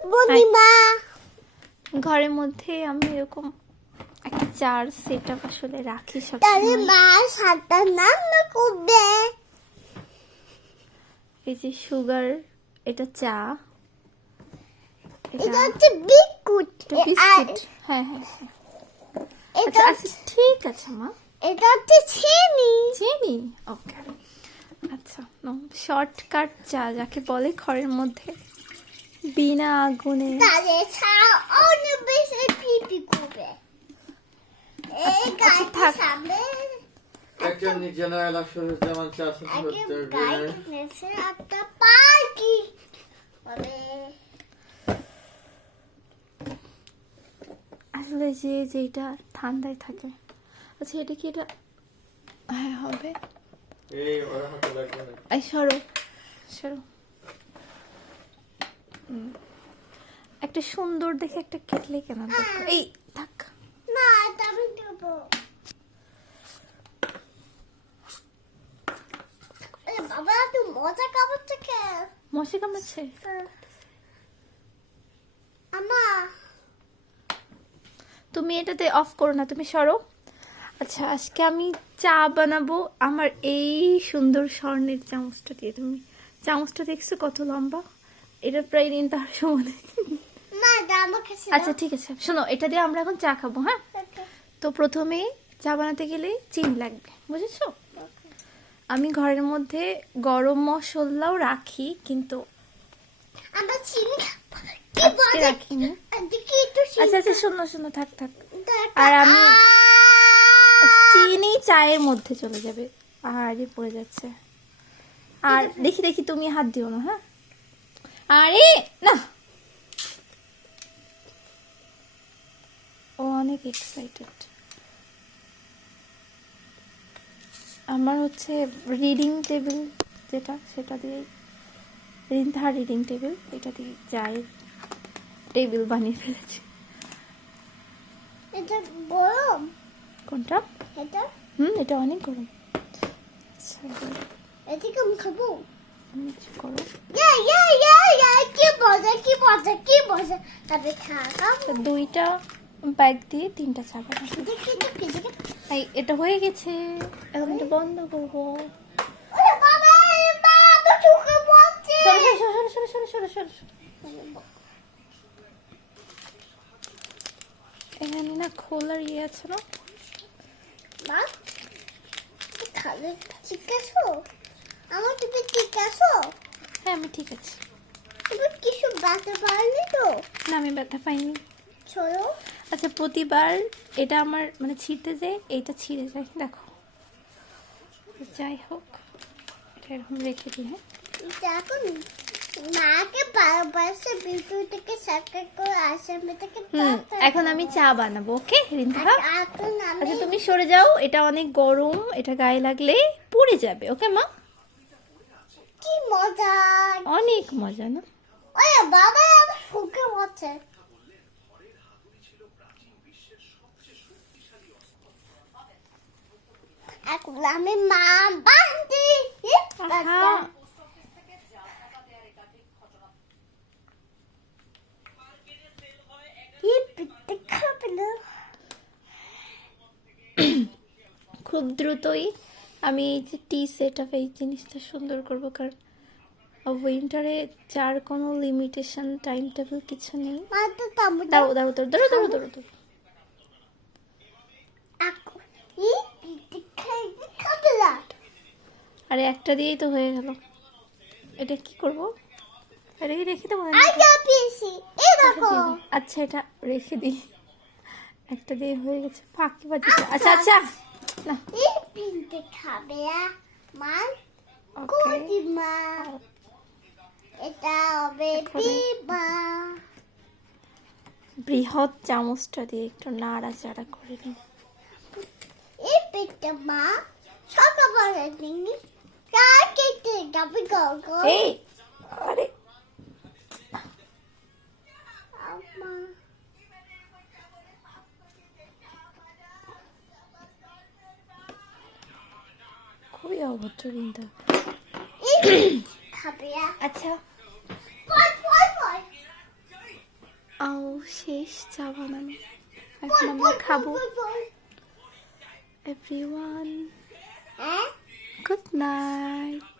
পূর্ণিমা ঘরের মধ্যে আমি এরকম একটা চার সেট আপ আসলে রাখি সব তাহলে মা সাতটা নাম না করবে। এই যে সুগার, এটা চা, এটা হচ্ছে বিস্কুট। বিস্কুট। হ্যাঁ হ্যাঁ হ্যাঁ। এটা আচ্ছা ঠিক আছে মা। এটা হচ্ছে চিনি। চিনি, ওকে। আচ্ছা, শর্টকাট চা যাকে বলে ঘরের মধ্যে বিনা আগুনে। তাহলে চা অনেক বেশি পিপি করবে। এই গাড়ির সামনে একজন জেনারেল আফসারুজ্জামান চা আগে গাড়ি নেছে একটা পার্টি হবে। আসলে যে যেটা ঠান্ডায় থাকে। আচ্ছা এটা কি, এটা হ্যাঁ হবে। এই ওরা হাতে লাগবে না। এই সরো সরো। একটা সুন্দর দেখে একটা কেটলি কেনা দরকার। এই থাক না, এটা আমি দেব। এ বাবা তুই মজা কামড়ছে কে? মশা কামড়াচ্ছে। আমা তুমি এটাতে অফ করো না, তুমি সরো। আচ্ছা আজকে আমি চা বানাবো আমার এই সুন্দর স্বর্ণের চামচটা দিয়ে। তুমি চামচটা দেখছো কত লম্বা? এটা প্রায় দিন তার সমান। মা দাম কাছে। আচ্ছা ঠিক আছে, শোনো এটা দিয়ে আমরা এখন চা খাবো। হ্যাঁ, তো প্রথমে চা বানাতে গেলে চিনি লাগবে, বুঝেছো? আমি ঘরের মধ্যে গরম মশলাও রাখি, কিন্তু আমরা চিনি কি আজকে বলে রাখিনি। দেখি একটু আচ্ছা আচ্ছা শোনো শোনো, থাক থাক। আর আমি চিনি চায়ের মধ্যে চলে যাবে। আরে পড়ে যাচ্ছে। আর দেখি দেখি তুমি হাত দিও না। হ্যাঁ, আরে না, ও অনেক এক্সাইটেড। আমার হচ্ছে রিডিং টেবিল যেটা, সেটা দিয়ে রিন্থা রিডিং টেবিল, এটা দিয়ে চায়ের টেবিল বানিয়ে ফেলেছি। এটা গরম। কোনটা? এটা এটা অনেক গরম। আচ্ছা এটা কি আমি খাবো? তুমি কিছু করো। ইয়া কি মজা কি মজা কি মজা। তবে খাও। তো দুইটা ব্যাগ দিয়ে তিনটা চা বানাবো। দেখি দেখি দেখি। এই এটা হয়ে গেছে, এখন এটা বন্ধ করবো। ওরে বাবা তো চোখে পড়ছে। সরো সরো সরো সরো সরো সরো। এখানে না খোলার ইয়ে আছে না? মা খালে ঠিক আছো? আমার তুমি ঠিক আছো? হ্যাঁ আমি ঠিক আছি। তুমি কিছু বাতে পারলি তো? না আমি ব্যথা পাইনি। চলো। আচ্ছা প্রতিবার এটা আমার মানে ছিঁড়তে যায়, এইটা ছিঁড়ে যায় দেখো। যাই হোক, এটা এরকম রেখে দিই। হ্যাঁ এখন মাকে পাশে বিদ্যুৎ থেকে সার্কেট করে আসামে থেকে এখন আমি চা বানাবো। ওকে রিন্থা, এখন আমি আচ্ছা তুমি সরে যাও, এটা অনেক গরম, এটা গায়ে লাগলে পুড়ে যাবে। ওকে মা? কি মজা। অনেক মজা না? ওরে বাবা আমার ফুকে হচ্ছে। এখন আমি মা বান্দি। আহা, খুব দ্রুতই আমি এই যে টি সেট আপ এই জিনিসটা সুন্দর করবো, কারণ উইন্টারে চার কোনো লিমিটেশন টাইম টেবিল কিছু নেই। দাঁড়ো দাঁড়ো দাঁড়ো দাঁড়ো দাঁড়ো দাঁড়ো দাঁড়ো। আরে একটা দিয়েই তো হয়ে গেল, এটা কি করবো? রেখে রেখে দেবো। আচ্ছা এটা রেখে দিই, একটা দিয়ে হয়ে গেছে। ফাঁকি বাজছে। আচ্ছা আচ্ছা না খাবে মা ওকে। মা এটা হবে পিপা। বৃহৎ চামচটা দিয়ে একটু নাড়াচাড়া করে নিই। এই পিঠা মা সকালবেলা দিনি কার কেটে যাবে গো। এই আরে আমা খুবই অভদ্র কিন্তু। খাবে আচ্ছা পয় পয় পয় ও শেষ চা বানানো, এখন আমরা খাবো। Everyone, good night.